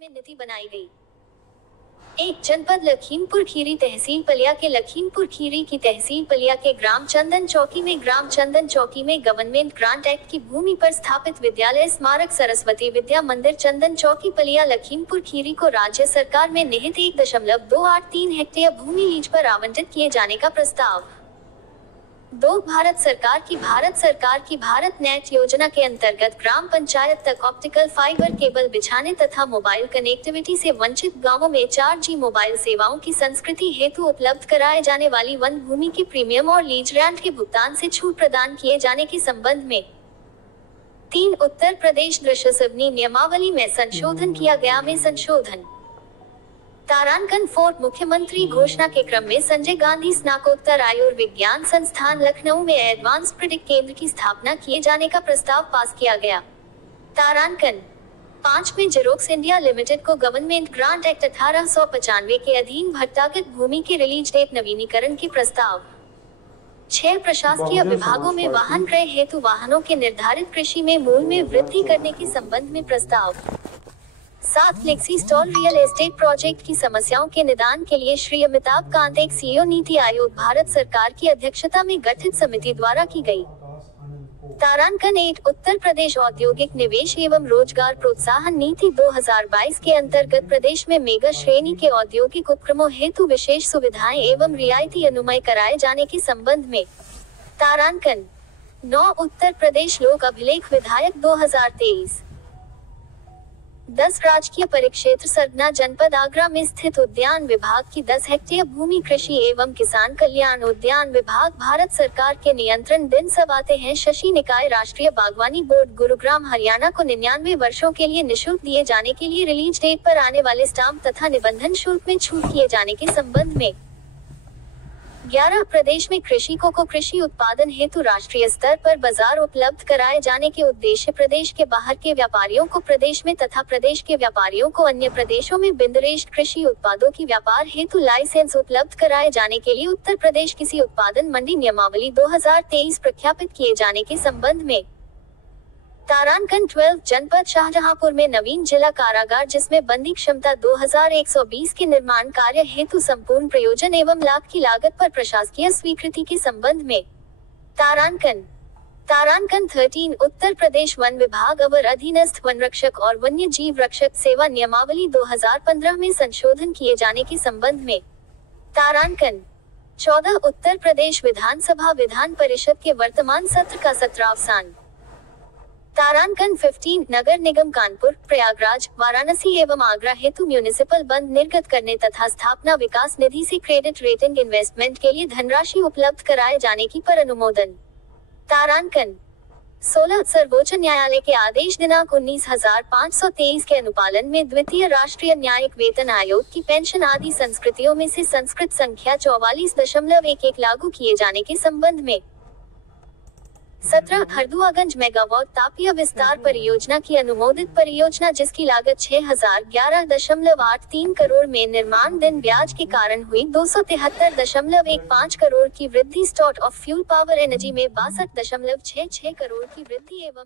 में नीति बनाई गई। एक जनपद लखीमपुर खीरी तहसील पलिया के लखीमपुर खीरी की तहसील पलिया के ग्राम चंदन चौकी में गवर्नमेंट ग्रांट एक्ट की भूमि पर स्थापित विद्यालय स्मारक सरस्वती विद्या मंदिर चंदन चौकी पलिया लखीमपुर खीरी को राज्य सरकार में निहित 1.283 हेक्टेयर भूमि लीज पर आवंटित किए जाने का प्रस्ताव। भारत सरकार की भारत नेट योजना के अंतर्गत ग्राम पंचायत तक ऑप्टिकल फाइबर केबल बिछाने तथा मोबाइल कनेक्टिविटी से वंचित गांवों में 4G मोबाइल सेवाओं की संस्कृति हेतु उपलब्ध कराए जाने वाली वन भूमि की प्रीमियम और लीज रेंट के भुगतान से छूट प्रदान किए जाने के संबंध में 3 उत्तर प्रदेश दृश्यसवनी नियमावली में संशोधन किया गया। तारांकन फोर्ट मुख्यमंत्री घोषणा के क्रम में संजय गांधी स्नातकोत्तर आयुर्विज्ञान संस्थान लखनऊ में एडवांस प्रिडिक्ट केंद्र की स्थापना किए जाने का प्रस्ताव पास किया गया। तारांकन 5 में जेरोक्स इंडिया लिमिटेड को गवर्नमेंट ग्रांट एक्ट 1895 के अधीन भट्टागत भूमि के रिलीज डेट नवीनीकरण के प्रस्ताव। 6 प्रशासकीय विभागों में वाहन क्रय हेतु वाहनों के निर्धारित कृषि में मूल्य में वृद्धि करने के संबंध में प्रस्ताव। 7 flexi stall real estate project की समस्याओं के निदान के लिए श्री अमिताभ कांत एक सीईओ नीति आयोग भारत सरकार की अध्यक्षता में गठित समिति द्वारा की गई। तारांकन 8 उत्तर प्रदेश औद्योगिक निवेश एवं रोजगार प्रोत्साहन नीति 2022 के अंतर्गत प्रदेश में मेगा श्रेणी के औद्योगिक उपक्रमों हेतु विशेष सुविधाएं एवं रियायती अनुमय कराए जाने के संबंध में। तारांकन 9 उत्तर प्रदेश लोक अभिलेख विधायक 2023। 10 राजकीय परिक्षेत्र सरगना जनपद आगरा में स्थित उद्यान विभाग की 10 हेक्टेयर भूमि कृषि एवं किसान कल्याण उद्यान विभाग भारत सरकार के नियंत्रण दिन सब आते हैं। शशि निकाय राष्ट्रीय बागवानी बोर्ड गुरुग्राम हरियाणा को 99 वर्षों के लिए निःशुल्क दिए जाने के लिए रिलीज डेट पर आने वाले स्टाम्प तथा निबंधन शुल्क में छूट किए जाने के संबंध में। 11 प्रदेश में कृषकों को कृषि उत्पादन हेतु राष्ट्रीय स्तर पर बाजार उपलब्ध कराए जाने के उद्देश्य प्रदेश के बाहर के व्यापारियों को प्रदेश में तथा प्रदेश के व्यापारियों को अन्य प्रदेशों में बिंदुरेष्ट कृषि उत्पादों की व्यापार हेतु लाइसेंस उपलब्ध कराए जाने के लिए उत्तर प्रदेश कृषि उत्पादन मंडी नियमावली 2023 प्रख्यापित किए जाने के संबंध में। तारांकन 12 जनपद शाहजहांपुर में नवीन जिला कारागार जिसमें बंदी क्षमता 2120 के निर्माण कार्य हेतु संपूर्ण प्रयोजन एवं लाभ की लागत पर प्रशासकीय स्वीकृति के संबंध में। तारांकन 13 उत्तर प्रदेश वन विभाग अवर अधीनस्थ वन रक्षक और वन्य जीव रक्षक सेवा नियमावली 2015 में संशोधन किए जाने के संबंध में। तारांकन 14 उत्तर प्रदेश विधानसभा विधान परिषद के वर्तमान सत्र का सत्रावसान। तारांकन 15 नगर निगम कानपुर, प्रयागराज, वाराणसी एवं आगरा हेतु म्यूनिसिपल बंद निर्गत करने तथा स्थापना विकास निधि से क्रेडिट रेटिंग इन्वेस्टमेंट के लिए धनराशि उपलब्ध कराए जाने की पर अनुमोदन। तारांकन 16 सर्वोच्च न्यायालय के आदेश दिनांक 19,523 के अनुपालन में द्वितीय राष्ट्रीय न्यायिक वेतन आयोग की पेंशन आदि संस्कृतियों में से संस्कृत संख्या 44.11 लागू किए जाने के संबंध में। 17 हरदुआगंज मेगावाट तापीय विस्तार परियोजना की अनुमोदित परियोजना जिसकी लागत 6011.83 करोड़ में निर्माण दिन ब्याज के कारण हुई 273.15 करोड़ की वृद्धि। स्टॉट ऑफ फ्यूल पावर एनर्जी में 62.66 करोड़ की वृद्धि एवं